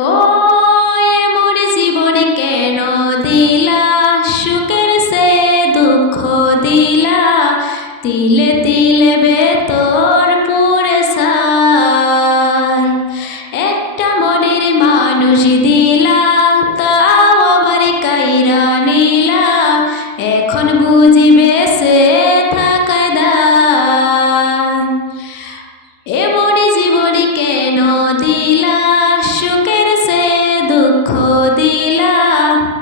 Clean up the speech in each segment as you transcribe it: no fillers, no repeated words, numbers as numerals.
ও এমন জীবনে কেন দিলা, সুখের সে দুঃখ দিলা, তিলে তিলে বেতর পুরে সাই। একটা মনের মানুষ দিলা, তাও আবার কাইরা নিলা, এখন বুঝিবে সে থাকায় দায়। এমন জীবনে কেন দিলা, সুখের সে দুঃখ দিলা,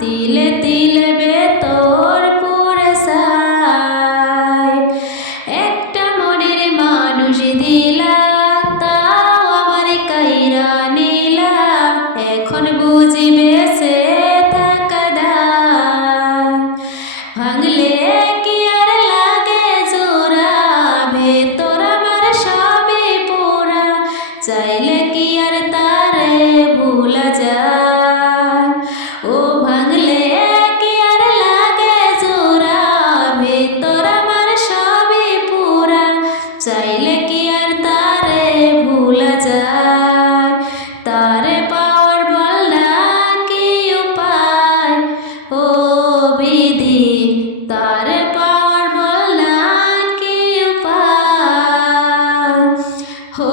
তিলে তিলে বেতর পুরে সাই। একটা মনের মানুষ দিলা, তাও আবার কাইরা নিলা, এখন বুঝিবে সে থাকা দায়। ভাঙলে কি আর লাগে জোড়া, ভেতর আমার সবই পোড়া, চাইলে কি আর তারে ভুলা যায়। ও ভাঙলে কি আর লাগে জোড়া, ভেতর আমার সবই পোড়া, চাইলে কি আর তারে ভুলা যায়। তারে পাওয়ার বল না কি উপায়, ও বিধি তারে পাওয়ার বল না কি উপায়। হো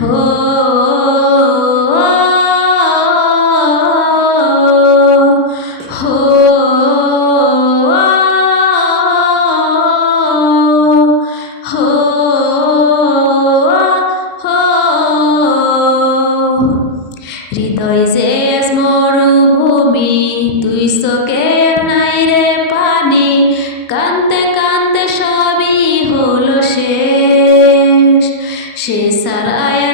হো হৃদয় যে মরুভূমি, তুই চোখের নাই রে পানি, কানতে কানতে সবই হলো শেষ। সে সারায়